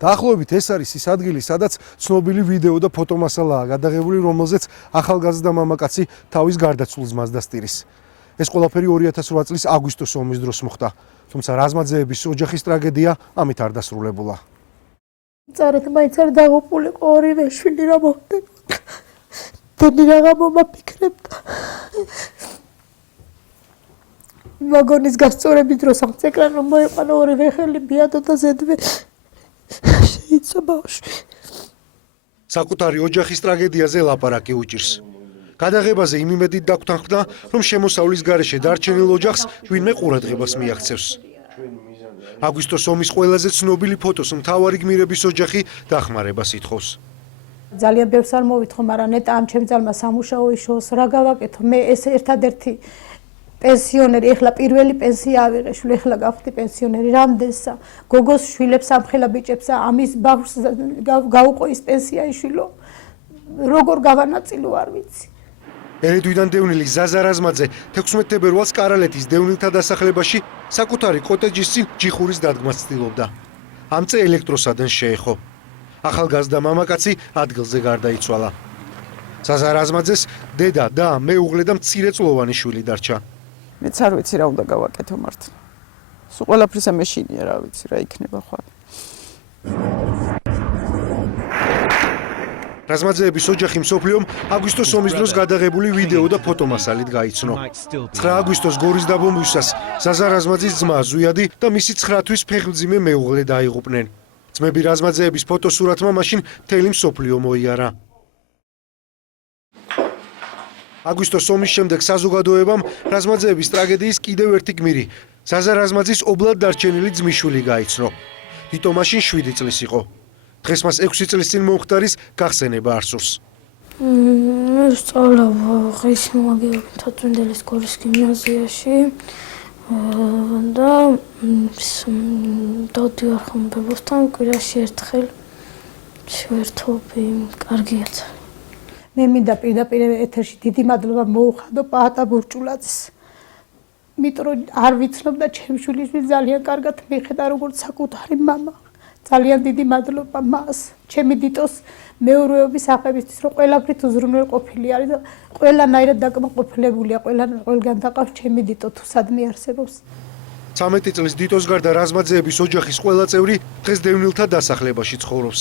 დაახლოებით ეს არის ის ადგილი, სადაც ცნობილი ვიდეო და ფოტომასალაა გადაღებული, რომელზეც ახალგაზრდა მამაკაცი თავის გარდაცვლილს ძმას დასტირის. ეს ყველაფერი 2008 წლის აგვისტოს ომის დროს მოხდა, თუმცა რაზმაძეების ოჯახის ტრაგედია ამით არ დასრულებულა. Წარეთ მაინც არ დაღუპულიყო ორივე შვილი რა მოხდებოდა. დედი რაღა მომაფიქრებდა. ვაგონის გასწორების დროს აღწეკრან რომ მოეყანო ორივე ხელი ბიადო და ზედვე შეიცვა ბავშვი. საკუთარი ოჯახის ტრაგედიაზე ლაპარაკი უჭირს. გადაღებაზე იმ იმედით დაგვრთანხმდა, რომ შემოსავლის გარეშე დარჩენილ ოჯახს ვინმე ყურადღებას მიაღწევს. აგვისტოს ომის ყველაზე ცნობილი ფოტოს მთავარი გმირების ოჯახი დახმარებას ითხოვს. ძალიან ბევრს არ მოვითხოვ, მაგრამ ნეტა ამ ჩემ ძალმა სამუშაო იშოვს, რა გავაკეთო? მე ეს ერთადერთი პენსიონერი, ეხლა პირველი პენსია ავიღე, შვილი ეხლა გავხდი პენსიონერი, რამდენსა? გოგოს შვილებს ამხელა ბიჭებსა, ამის ბავშვს გაუყო ის პენსია იშვილო. როგორ გავანაწილო არ ვიცი. ერედვიდან დევნილი ზაზა რაზმაძე 16 თებერვალს კარალეთის დევნილთა დასახლებაში საკუთარი კოტეჯის წინ ჯიხურის დადგმას ცდილობდა. ამ წე ელექტროსადენს შეეხო. ახალგაზრდა მამაკაცი ადგილზე გარდაიცვალა. ზაზა რაზმაძეს დედა და მეუღლე და მცირეწლოვანი შვილი დარჩა. მეც არ ვიცი რა უნდა გავაკეთო მართლა. სულ ყველაფრისა მეშინია რა ვიცი რა იქნება ხვალ. რაზმაძეების ოჯახი მსოფლიომ აგვისტოს ომის დროს გადაღებული ვიდეო და ფოტომასალით გაიცნო. 9 აგვისტოს გორის დაბომბვისას ზაზა რაზმაძის ძმა ზვიადი და მისი 9 თვის ფეხმძიმე მეუღლე დაიღუპნენ. ძმები რაზმაძეების ფოტოსურათმა მაშინ მთელი მსოფლიო მოიარა. აგვისტოს ომის შემდეგ საზოგადოებამ რაზმაძეების ტრაგედიის კიდევ ერთი გმირი, ზაზა რაზმაძის ობლად დარჩენილი ძმისშვილი გაიცნო. თვითონ მაშინ 7 წლის იყო. დღეს მას 6 წლის წინ მომხდარის გახსენება არ სურს. სწავლა ღირსმაგიობთა წმინდელის სკოლის გიმნაზიაში და დავდივარ ხმებებთან კვირაში ერთხელ შევერთობი კარგიათ. მე მინდა პირდაპირ ეთერში დიდი მადლობა მოუხადო პაატა ბურჭულაძეს. იმიტომ რომ არ ვიცნობ და ჩემ შვილიშვილს ძალიან კარგად მიხედა როგორც საკუთარი მამა. ძალიან დიდი მადლობა მას, ჩემი დიტოს მეურვეობის აღებისთვის, რომ ყველაფრით უზრუნველყოფილი არის და ყველანაირად დაკმაყოფილებულია, ყველგან დაყავს ჩემი დიტო თუ სადმე არსებობს. 13 წლის დიტოს გარდა რაზმაძეების ოჯახის ყველა წევრი დღეს დევნილთა დასახლებაში ცხოვრობს.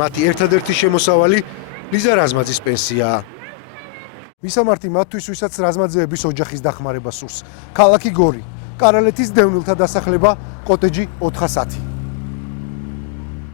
მათი ერთადერთი შემოსავალი ლიზა რაზმაძის პენსიაა. მისამართი მათთვის, ვისაც რაზმაძეების ოჯახის დახმარება სურს. ქალაქი გორი, კარალეთის დევნილთა დასახლება, კოტეჯი 410.